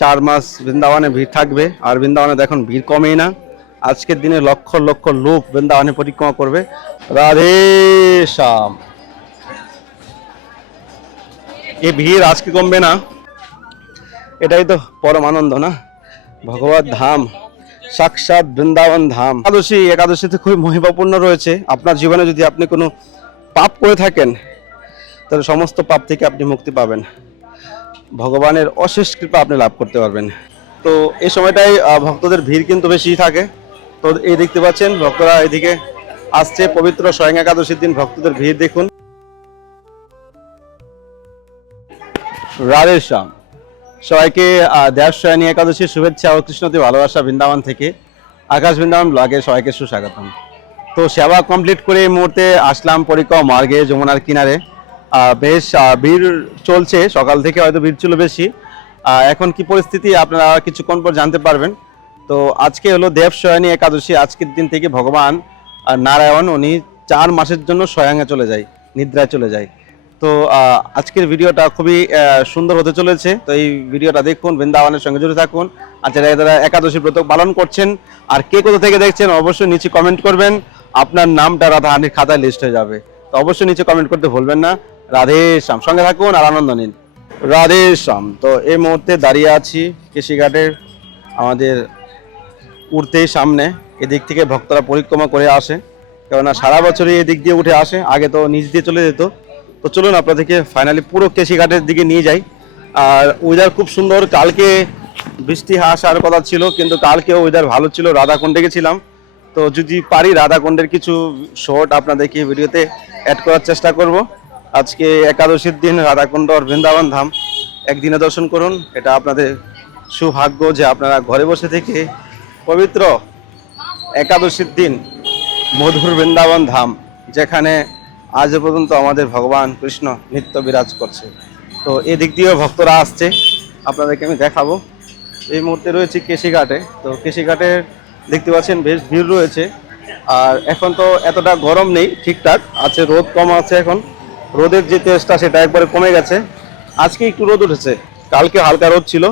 4 মাস বৃন্দাবনে ভিড় থাকবে। আর বৃন্দাবনে দেখুন ভিড় কমেই না। আজকের দিনে লক্ষ লক্ষ লোক বৃন্দাবনে পরিক্রমা করবে। রাধে শ্যাম। এই ভিড় আজকে কমবে না, এটাই তো পরম আনন্দ না। ভগবত ধাম, সাক্ষাৎ বৃন্দাবন ধাম। একাদশীতে খুবই মহিমাপূর্ণ রয়েছে। আপনার জীবনে যদি আপনি কোনো পাপ করে থাকেন তাহলে সমস্ত পাপ থেকে আপনি মুক্তি পাবেন, ভগবানের অশেষ কৃপা আপনি লাভ করতে পারবেন। তো এই সময়টাই ভক্তদের ভিড় কিন্তু বেশি থাকে। তো এই দেখতে পাচ্ছেন ভক্তরা এদিকে আসছে। পবিত্র স্বয়ং একাদশীর দিন ভক্তদের ভিড় দেখুন। রাধে শ্যাম। সবাইকে দেবশয়নী একাদশীর শুভেচ্ছা ও কৃষ্ণতে ভালোবাসা বৃন্দাবন থেকে। আকাশ বৃন্দাবন ব্লগে সবাইকে সুস্বাগতম। তো সেবা কমপ্লিট করে এই মুহূর্তে আসলাম পরিক্রমা মার্গে, যমুনার কিনারে। বেশ ভিড় চলছে, সকাল থেকে হয়তো ভিড় ছিল বেশি। এখন কি পরিস্থিতি আপনারা কিছুক্ষণ পর জানতে পারবেন। তো আজকে হলো দেবশয়নী একাদশী। আজকের দিন থেকে ভগবান নারায়ণ উনি 4 মাসের জন্য শয়াঙ্গে চলে যায়, নিদ্রায় চলে যায়। তো আজকের ভিডিওটা খুবই সুন্দর হতে চলেছে। তো এই ভিডিওটা দেখুন, বৃন্দাবনের সঙ্গে জুড়ে থাকুন। আর যারা একাদশী ব্রত পালন করছেন আর কে কোথা থেকে দেখছেন অবশ্যই নিচে কমেন্ট করবেন। আপনার নামটা রাধারানীর খাতায় লিস্ট হয়ে যাবে। তো অবশ্যই নিচে কমেন্ট করতে ভুলবেন না। রাধে শ্যাম, সঙ্গে থাকুন আর আনন্দ নিন। রাধে শ্যাম। তো এই মুহূর্তে দাঁড়িয়ে আছি কেশিঘাটের আমাদের উঠতেই সামনে। এদিক থেকে ভক্তরা পরিক্রমা করে আসে, কেননা সারা বছরই এদিক দিয়ে উঠে আসে। আগে তো নিচ দিয়ে চলে যেত। তো চলুন আপনাদেরকে ফাইনালি পুরো কেশিঘাটের দিকে নিয়ে যাই। আর ওয়েদার খুব সুন্দর। কালকে বৃষ্টি আসার কথা ছিল, কিন্তু কালকে ওয়েদার ভালো ছিল। রাধাকুণ্ডে গেছিলাম। তো যদি পারি রাধাকুণ্ডের কিছু শর্ট আপনাদেরকে ভিডিওতে অ্যাড করার চেষ্টা করব। আজকে একাদশীর দিন রাধাকুণ্ড আর বৃন্দাবন ধাম একদিনে দর্শন করুন। এটা আপনাদের সৌভাগ্য যে আপনারা ঘরে বসে থেকে পবিত্র একাদশীর দিন মধুর বৃন্দাবন ধাম, যেখানে আজ পর্যন্ত আমাদের ভগবান কৃষ্ণ নিত্য বিরাজ করছে। তো এদিক দিয়েও ভক্তরা আসছে, আপনাদেরকে আমি দেখাবো। এই মুহূর্তে রয়েছে কেশিঘাটে। তো কেশিঘাটে দেখতে পাচ্ছেন বেশ ভিড় রয়েছে। আর এখন তো এতটা গরম নেই, ঠিকঠাক আছে, রোদ কম আছে। এখন রোদের যে তেজটা সেটা একবারে কমে গেছে। আজকে একটু রোদ উঠেছে, কালকে হালকা রোদ ছিল।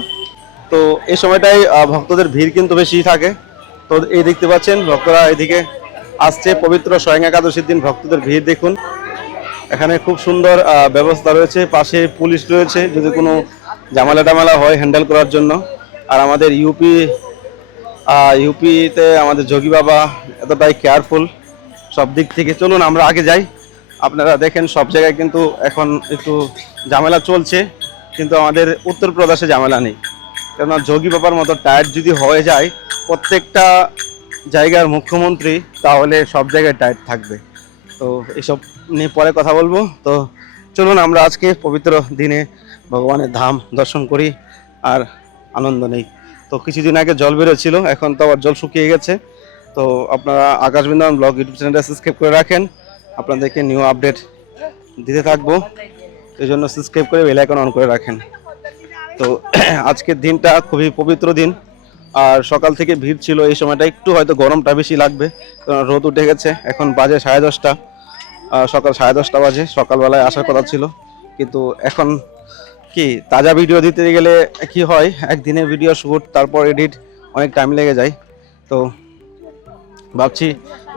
তো এই সময়টাই ভক্তদের ভিড় কিন্তু বেশি থাকে। তো এই দেখতে পাচ্ছেন ভক্তরা এদিকে আসছে। পবিত্র স্বয়ং একাদশীর দিন ভক্তদের ভিড় দেখুন। এখানে খুব সুন্দর ব্যবস্থা রয়েছে, পাশে পুলিশ রয়েছে যদি কোনো ঝামেলা টামেলা হয় হ্যান্ডেল করার জন্য। আর আমাদের ইউপিতে আমাদের যোগী বাবা এতটাই কেয়ারফুল সব দিক থেকে। চলুন আমরা আগে যাই। আপনারা দেখেন সব জায়গায় কিন্তু এখন একটু ঝামেলা চলছে, কিন্তু আমাদের উত্তরপ্রদেশে ঝামেলা নেই। কেননা যোগী বাবার মতো টায়ার্ড যদি হয়ে যায় প্রত্যেকটা জায়গার মুখ্যমন্ত্রী, তাহলে সব জায়গায় টায়ার্ড থাকবে। তো এসব নিয়ে পরে কথা বলবো। তো চলুন আমরা আজকে পবিত্র দিনে ভগবানের ধাম দর্শন করি আর আনন্দ নেই। তো কিছুদিন আগে জল বেরোচ্ছিল, এখন তো আবার জল শুকিয়ে গেছে। তো আপনারা আকাশ বৃন্দাবন ব্লগ ইউটিউব চ্যানেলটা সাবস্ক্রাইব করে রাখেন, আপনাদেরকে নিউ আপডেট দিতে থাকবো। এই জন্য সাবস্ক্রাইব করে বেল আইকন অন করে রাখেন। তো আজকের দিনটা খুবই পবিত্র দিন। আর সকাল থেকে ভিড় ছিল। এই সময়টা একটু হয়তো গরমটা বেশি লাগবে, কারণ রোদ উঠে গেছে। এখন বাজে 10:30, সকাল 10:30 বাজে। সকালবেলায় আসার কথা ছিল, কিন্তু এখন কি তাজা ভিডিও দিতে গেলে কি হয়, একদিনের ভিডিও শ্যুট তারপর এডিট, অনেক টাইম লেগে যায়। তো ভাবছি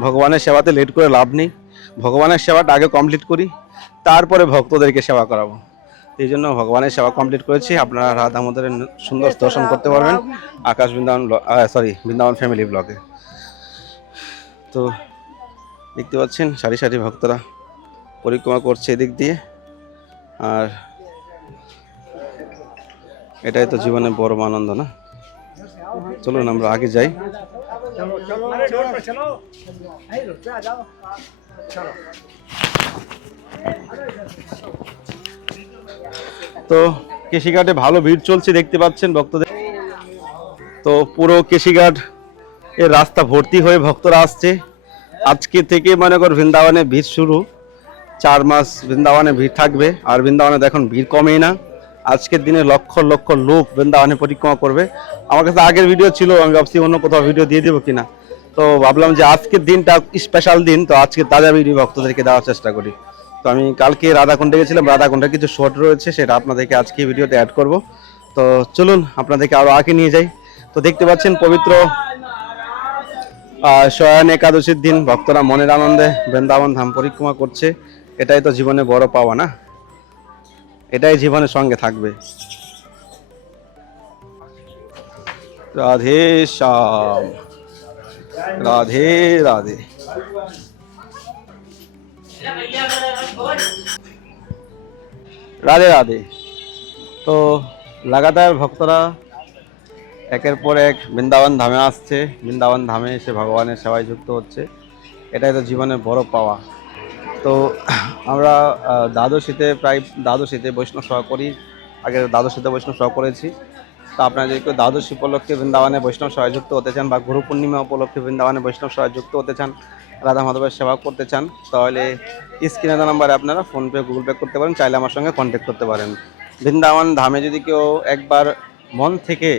ভগবানের সেবাতে লেট করে লাভ নেই, ভগবানের সেবাটা আগে কমপ্লিট করি, তারপরে ভক্তদেরকে সেবা করাবো। এই জন্য ভগবানের সেবা কমপ্লিট করেছি। আপনারা রাধা দামোদরের সুন্দর দর্শন করতে পারবেন আকাশ বৃন্দাবন বৃন্দাবন ফ্যামিলি ব্লগে। তো দেখতে পাচ্ছেন সারি সারি ভক্তরা পরিক্রমা করছে এদিক দিয়ে। আর এটাই তো জীবনের বড় আনন্দ না। চলুন আমরা আগে যাই। তো কেশিঘাটে ভালো ভিড় চলছে, দেখতে পাচ্ছেন ভক্তদের। তো পুরো কেশিঘাট এর রাস্তা ভর্তি হয়ে ভক্তরা আসছে। আজকে থেকে মনে কর বৃন্দাবনে ভিড় শুরু। 4 মাস বৃন্দাবনে ভিড় থাকবে। আর বৃন্দাবনে দেখুন ভিড় কমেই না। আজকের দিনে লক্ষ লক্ষ লোক বৃন্দাবনে পরিক্রমা করবে। আমার কাছে আগের ভিডিও ছিল, আমি ভাবছি অন্য কোথাও ভিডিও দিয়ে দেবো কিনা। তো ভাবলাম যে আজকের দিনটা স্পেশাল দিন, তো আজকে তাজা ভিডিও ভক্তদেরকে দেওয়ার চেষ্টা করি। তো আমি কালকে রাধাকুণ্ডে গেছিলাম, রাধাকুণ্ডের কিছু শর্ট রয়েছে, সেটা আপনাদেরকে আজকে ভিডিওতে অ্যাড করব। তো চলুন আপনাদেরকে আরো আগে নিয়ে যাই। তো দেখতে পাচ্ছেন পবিত্র শয়ন একাদশীর দিন ভক্তরা মনের আনন্দে বৃন্দাবন ধাম পরিক্রমা করছে। এটাই তো জীবনে বড় পাওয়া না, এটাই জীবনের সঙ্গে থাকবে। রাধে শ্যাম, রাধে রাধে। রাধে রাধে। তো লাগাতার ভক্তরা একের পর এক বৃন্দাবন ধামে আসছে, বৃন্দাবন ধামে এসে ভগবানের সেবায় যুক্ত হচ্ছে। এটাই তো জীবনের বড় পাওয়া। তো আমরা দ্বাদশীতে বৈষ্ণব সেবা করি। আগে দ্বাদশীতে বৈষ্ণব সেবা করেছি। তো আপনারা যদি কেউ দ্বাদশী উপলক্ষে বৃন্দাবনে বৈষ্ণব সেবায় যুক্ত হতে চান বা গুরু পূর্ণিমা উপলক্ষে বৃন্দাবনে বৈষ্ণব সেবায় যুক্ত হতে চান, রাধা মাধবের সেবা করতে চান, তাহলে স্ক্রিনে দেওয়া নাম্বারে আপনারা ফোনপে গুগল পে করতে পারেন, চাইলে আমার সঙ্গে কন্ট্যাক্ট করতে পারেন। বৃন্দাবন ধামে যদি কেউ একবার মন থেকে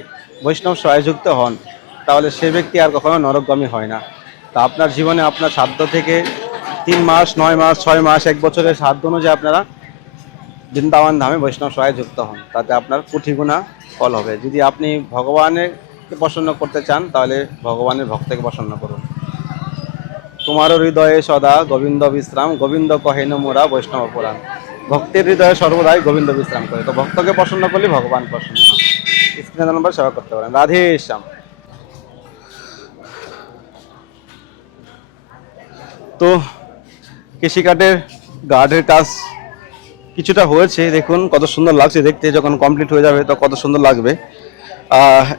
বৈষ্ণব সেবায় যুক্ত হন, তাহলে সে ব্যক্তি আর কখনো নরকগামী হয় না। তা আপনার জীবনে আপনার সাধ্য থেকে 3 মাস, 9 মাস, 6 মাস, 1 বছরের সাধ্য অনুযায়ী আপনারা বৃন্দাবন ধামে বৈষ্ণব সেবায় যুক্ত হন, তাতে আপনার কোটি গুণা ফল হবে। যদি আপনি ভগবানকে প্রসন্ন করতে চান, তাহলে ভগবানের ভক্তকে প্রসন্ন করুন। তোমারও হৃদয়ে সদা গোবিন্দ বিশ্রাম, গোবিন্দ কহেন মোরা বৈষ্ণব পুরাণ। ভক্তের হৃদয়ে সর্বদাই গোবিন্দ বিশ্রাম করে। তো ভক্তকে প্রসন্ন করলে ভগবান প্রসন্ন হন। স্ক্রিনে নম্বর সেবা করতে পারেন। রাধে শ্যাম। তো কৃষিকাটের গার্ডের কাজ কিছুটা হয়েছে, দেখুন কত সুন্দর লাগছে দেখতে। যখন কমপ্লিট হয়ে যাবে তো কত সুন্দর লাগবে।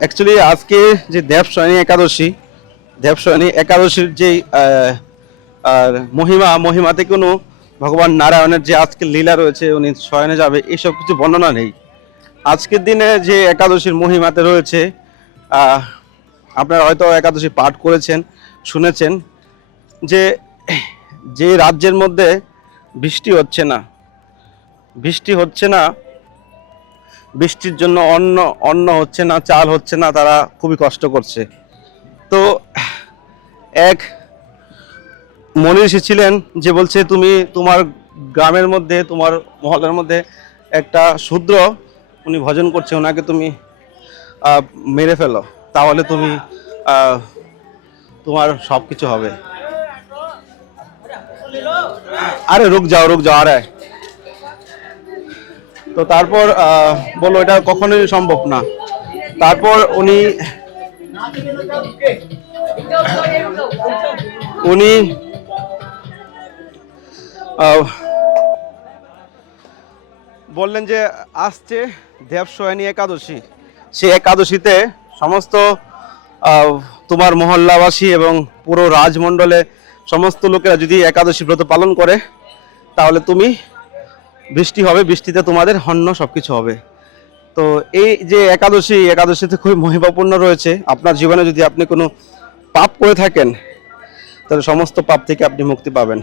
অ্যাকচুয়ালি আজকে যে দেবশয়নী একাদশীর যে আর মহিমাতে কোনো ভগবান নারায়ণের যে আজকে লীলা রয়েছে, উনি শয়নে যাবে, এইসব কিছু বর্ণনা নেই। আজকের দিনে যে একাদশীর মহিমাতে রয়েছে, আপনারা হয়তো একাদশী পাঠ করেছেন, শুনেছেন যে যে রাজ্যের মধ্যে বৃষ্টি হচ্ছে না, বৃষ্টির জন্য অন্ন হচ্ছে না, চাল হচ্ছে না, তারা খুবই কষ্ট করছে। তো এক মনীষী ছিলেন যে বলছে, তুমি তোমার গ্রামের মধ্যে, তোমার মহল্লার মধ্যে একটা শূদ্র উনি ভজন করছে, ওনাকে তুমি মেরে ফেলো, তাহলে তুমি তোমার সব কিছু হবে। আরে রুক যাও আরে। তো তারপর বললো এটা কখনোই সম্ভব না। তারপর উনি বললেন যে আসছে দেবশয়নী একাদশী, সেই একাদশীতে সমস্ত তোমার মহল্লাবাসী এবং পুরো রাজমণ্ডলে সমস্ত লোকেরা যদি একাদশী ব্রত পালন করে, তাহলে তুমি বৃষ্টি হবে, বৃষ্টিতে তোমাদের অন্ন সবকিছু হবে। তো এই যে একাদশীতে খুবই মহিমাপূর্ণ রয়েছে। আপনার জীবনে যদি আপনি কোনো পাপ করে থাকেন, তাহলে সমস্ত পাপ থেকে আপনি মুক্তি পাবেন,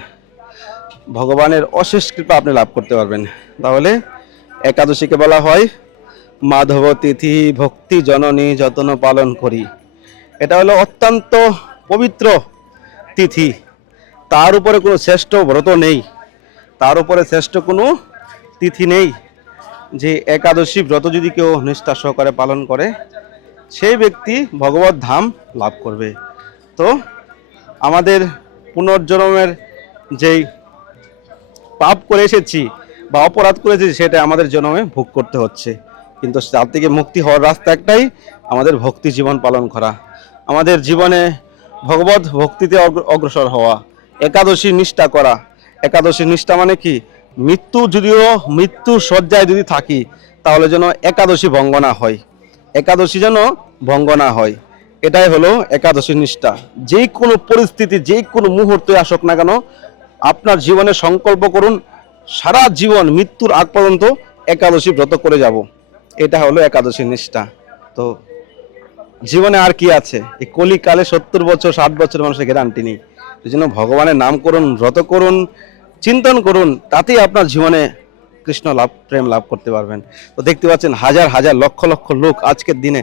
ভগবানের অশেষ কৃপা আপনি লাভ করতে পারবেন। তাহলে একাদশীকে বলা হয় মাধব তিথি ভক্তি জননী যতন পালন করি। এটা হলো অত্যন্ত পবিত্র তিথি, তার উপরে কোনো শ্রেষ্ঠ ব্রত নেই, তার উপরে শ্রেষ্ঠ কোনো তিথি নেই। যে একাদশী ব্রত যদি কেউ নিষ্ঠা সহকারে পালন করে, সেই ব্যক্তি ভগবত ধাম লাভ করবে। তো আমাদের পুনর্জন্মের যেই পাপ করে এসেছি বা অপরাধ করেছি, সেটা আমাদের জন্মে ভোগ করতে হচ্ছে, কিন্তু তার থেকে মুক্তি হওয়ার রাস্তা একটাই, আমাদের ভক্তি জীবন পালন করা, আমাদের জীবনে ভগবত ভক্তিতে অগ্রসর হওয়া, একাদশী নিষ্ঠা করা। একাদশী নিষ্ঠা মানে কি? মৃত্যু শয্যায় যদি থাকি, তাহলে যেন একাদশী ভঙ্গ না হয়, একাদশী যেন ভঙ্গ না হয়। এটাই হলো একাদশী নিষ্ঠা। যে কোনো পরিস্থিতি, যে কোনো মুহূর্তে আসুক না কেন, আপনার জীবনে সংকল্প করুন, সারা জীবন মৃত্যুর আগ পর্যন্ত একাদশী ব্রত করে যাব। এটা হলো একাদশী নিষ্ঠা। তো জীবনে আর কি আছে? এই কলিকালে 70 বছর 60 বছর মানুষের গ্যারান্টি নেই। এই জন্য ভগবানের নাম করুন, ব্রত করুন, চিন্তন করুন, তাতেই আপনার জীবনে কৃষ্ণ প্রেম লাভ করতে পারবেন। তো দেখতে পাচ্ছেন হাজার হাজার লক্ষ লক্ষ লোক আজকের দিনে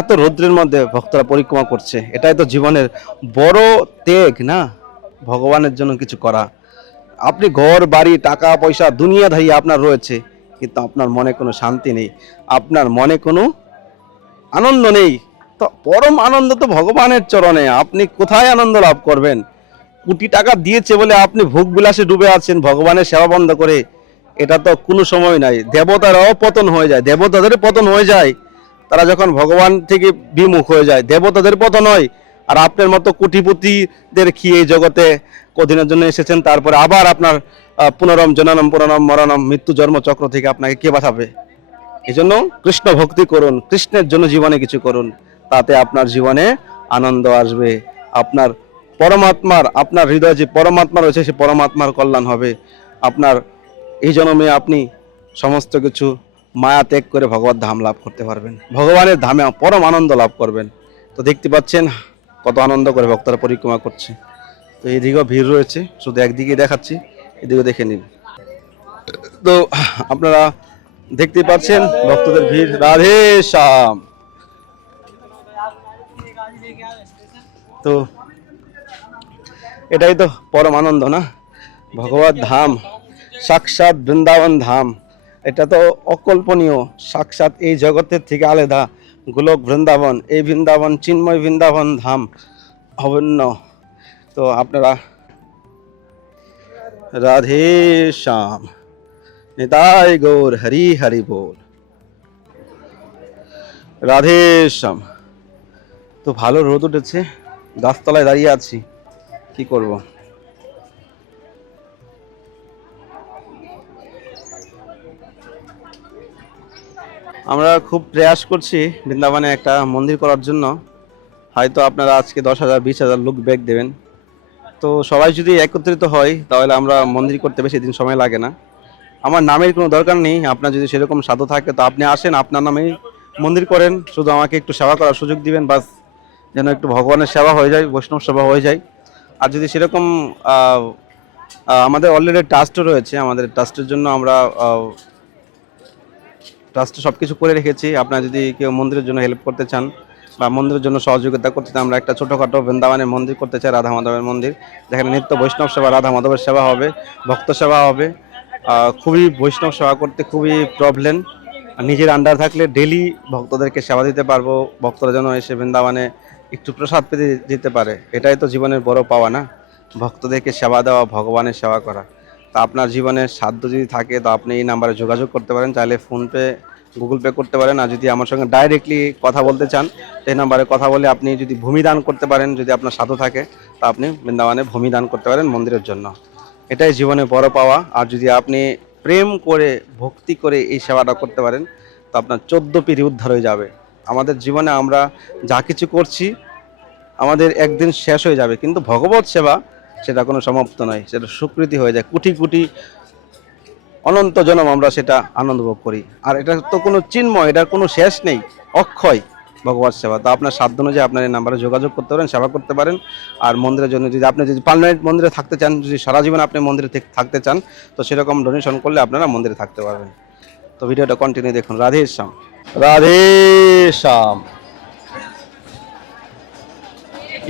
এত রৌদ্রের মধ্যে ভক্তরা পরিক্রমা করছে। এটাই তো জীবনের বড় ত্যাগ না, ভগবানের জন্য কিছু করা। আপনি ঘর বাড়ি টাকা পয়সা দুনিয়াদারি আপনার রয়েছে, কিন্তু আপনার মনে কোনো শান্তি নেই, আপনার মনে কোনো আনন্দ নেই। তো পরম আনন্দ তো ভগবানের চরণে, আপনি কোথায় আনন্দ লাভ করবেন? কোটি টাকা দিয়েছে বলে আপনি ভোগ বিলাসে ডুবে আছেন ভগবানের সেবা বন্ধ করে, এটা তো কোনো সময় নাই। দেবতারাও পতন হয়ে যায়, দেবতাদের পতন হয়ে যায় তারা যখন ভগবান থেকে বিমুখ হয়ে যায়, দেবতাদের পতন হয়। আর আপনার মতো কোটিপতিদের কি এই জগতে কদিনের জন্য এসেছেন, তারপরে আবার আপনার পুনরম জননম পুনরম মরণম মৃত্যু জন্ম চক্র থেকে আপনাকে কে বাঁচাবে? এই জন্য কৃষ্ণ ভক্তি করুন, কৃষ্ণের জন্য জীবনে কিছু করুন, তাতে আপনার জীবনে আনন্দ আসবে। আপনার পরমাত্মার, আপনার হৃদয়ে যে পরমাত্মা রয়েছে সে পরমাত্মার কল্যাণ হবে। আপনার এই জন্মে আপনি সমস্ত কিছু মায়া ত্যাগ করে ভগবত ধাম লাভ করতে পারবেন, ভগবানের ধামে পরম আনন্দ লাভ করবেন। তো দেখতে পাচ্ছেন কত আনন্দ করে ভক্তরা পরিক্রমা করছে। তো এদিকেও ভিড় রয়েছে, শুধু একদিকে দেখাচ্ছি, এদিকেও দেখে নিন। তো আপনারা দেখতে পাচ্ছেন ভক্তদের ভিড়। রাধে শ্যাম। তো এটাই তো পরম আনন্দ না, ভগবত ধাম, সাক্ষাৎ বৃন্দাবন ধাম। এটা তো অকল্পনীয়, সাক্ষাৎ এই জগতের থেকে আলাদা গোলক বৃন্দাবন, এই বৃন্দাবন চিন্ময় বৃন্দাবন ধাম অবন্য। তো আপনারা রাধে শ্যাম, নিতাই গৌর হরি হরি বল, রাধে শ্যাম। তো ভালো রোদ উঠেছে, গাছতলায় দাঁড়িয়ে আছি, কি করব। আমরা খুব প্রয়াস করছি বৃন্দাবনে একটা মন্দির করার জন্য। হয়তো আপনারা আজকে 10,000 20,000 লোক ব্যাগ দেবেন। তো সবাই যদি একত্রিত হয় তাহলে আমরা মন্দির করতে বেশি দিন সময় লাগে না। আমার নামের কোনো দরকার নেই, আপনার যদি সেরকম সাধু থাকে তো আপনি আসেন, আপনার নামেই মন্দির করেন, শুধু আমাকে একটু সেবা করার সুযোগ দিবেন বাস, যেন একটু ভগবানের সেবা হয়ে যায়, বৈষ্ণব সেবা হয়ে যায়। আর যদি সেরকম আমাদের অলরেডি ট্রাস্টও রয়েছে, আমাদের ট্রাস্টের জন্য আমরা ট্রাস্টে সব কিছু করে রেখেছি। আপনারা যদি কেউ মন্দিরের জন্য হেল্প করতে চান বা মন্দিরের জন্য সহযোগিতা করতে চান, আমরা একটা ছোটোখাটো বৃন্দাবনের মন্দির করতে চাই, রাধা মাধবের মন্দির, যেখানে নিত্য বৈষ্ণব সেবা, রাধা মাধবের সেবা হবে, ভক্ত সেবা হবে। খুবই বৈষ্ণব সেবা করতে খুবই প্রবলেম, নিজের আন্ডার থাকলে ডেলি ভক্তদেরকে সেবা দিতে পারবো, ভক্তরা যেন এসে বৃন্দাবনে একটু প্রসাদ পেতে যেতে পারে, এটাই তো জীবনের বড় পাওয়া না, ভক্তদেরকে সেবা দেওয়া, ভগবানের সেবা করা। তা আপনার জীবনের সাধ্য যদি থাকে তো আপনি এই নাম্বারে যোগাযোগ করতে পারেন, চাইলে ফোনপে গুগল পে করতে পারেন। আর যদি আমার সঙ্গে ডাইরেক্টলি কথা বলতে চান এই নাম্বারে কথা বলে আপনি যদি ভূমি দান করতে পারেন, যদি আপনার সাধ্য থাকে তা আপনি বৃন্দাবনে ভূমি দান করতে পারেন মন্দিরের জন্য, এটাই জীবনে বড় পাওয়া। আর যদি আপনি প্রেম করে ভক্তি করে এই সেবাটা করতে পারেন তো আপনার 14 পিঢ়ি উদ্ধার হয়ে যাবে। আমাদের জীবনে আমরা যা কিছু করছি আমাদের একদিন শেষ হয়ে যাবে, কিন্তু ভগবত সেবা সেটা কোনো সমাপ্ত নয়, সেটা স্বীকৃতি হয়ে যায়, কোটি কোটি অনন্ত জনম আমরা সেটা আনন্দ ভোগ করি। আর এটা তো কোনো চিন্ময়, এটার কোনো শেষ নেই, অক্ষয় ভগবত সেবা। তো আপনার সাধ্য অনুযায়ী আপনার এই নাম্বারে যোগাযোগ করতে পারেন, সেবা করতে পারেন। আর মন্দিরের জন্য যদি আপনি যদি পার্মানেন্ট মন্দিরে থাকতে চান, যদি সারা জীবন আপনি মন্দিরে থাকতে চান তো সেরকম ডোনেশন করলে আপনারা মন্দিরে থাকতে পারবেন। তো ভিডিওটা কন্টিনিউ দেখুন। রাধে শ্যাম, রাধে শ্যাম।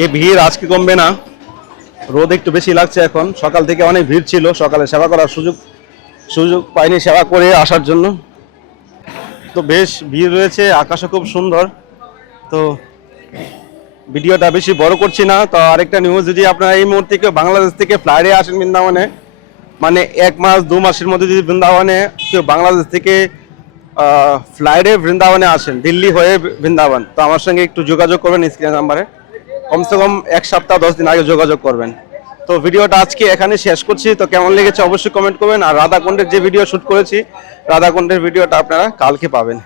এই ভিড় আজকে কমবে না, রোদ একটু বেশি লাগছে এখন, সকাল থেকে অনেক ভিড় ছিল, সকালে সেবা করার সুযোগ পাইনি সেবা করে আসার জন্য। তো বেশ ভিড় রয়েছে, আকাশও খুব সুন্দর। তো ভিডিওটা বেশি বড় করছি না। তো আরেকটা নিউজ, যদি আপনারা এই মুহূর্তে কেউ বাংলাদেশ থেকে ফ্লাইটে আসেন বৃন্দাবনে, মানে 1 মাস 2 মাসের মধ্যে যদি বৃন্দাবনে কেউ বাংলাদেশ থেকে ফ্লাইটে বৃন্দাবনে আসেন, দিল্লি হয়ে বৃন্দাবন, তো আমার সঙ্গে একটু যোগাযোগ করবেন স্ক্রিন নাম্বারে, কমসে কম 1 সপ্তাহ 10 দিন আগে যোগাযোগ করবেন। তো ভিডিওটা আজকে এখানে শেষ করছি। তো কেমন লেগেছে অবশ্যই কমেন্ট করবেন। আর রাধাকুণ্ডের যে ভিডিও শ্যুট করেছি, রাধাকুণ্ডের ভিডিওটা আপনারা কালকে পাবেন।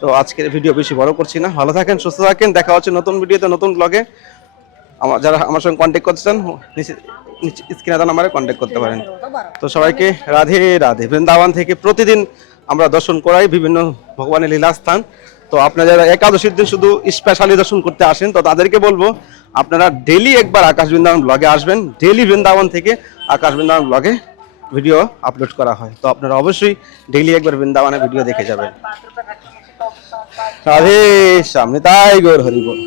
তো আজকের ভিডিও বেশি বড় করছি না, ভালো থাকেন, সুস্থ থাকেন, দেখা হচ্ছে নতুন ভিডিওতে, নতুন ব্লগে। যারা আমার সঙ্গে কন্ট্যাক্ট করতে চান স্ক্রিনে দেওয়া নাম্বারে কন্ট্যাক্ট করতে পারেন। তো সবাইকে রাধে রাধে। বৃন্দাবন থেকে প্রতিদিন আমরা দর্শন করাই বিভিন্ন ভগবানের লীলাস্থান। তো আপনারা যারা একাদশীর দিন শুধু স্পেশালি দর্শন করতে আসেন তো তাদেরকে বলবো আপনারা ডেলি একবার আকাশ বৃন্দাবন ব্লগে আসবেন। ডেলি বৃন্দাবন থেকে আকাশ বৃন্দাবন ব্লগে ভিডিও আপলোড করা হয়, তো আপনারা অবশ্যই ডেলি একবার বৃন্দাবনে ভিডিও দেখে যাবেন। রাধে শ্যাম, নিতাই গৌর হরি বল।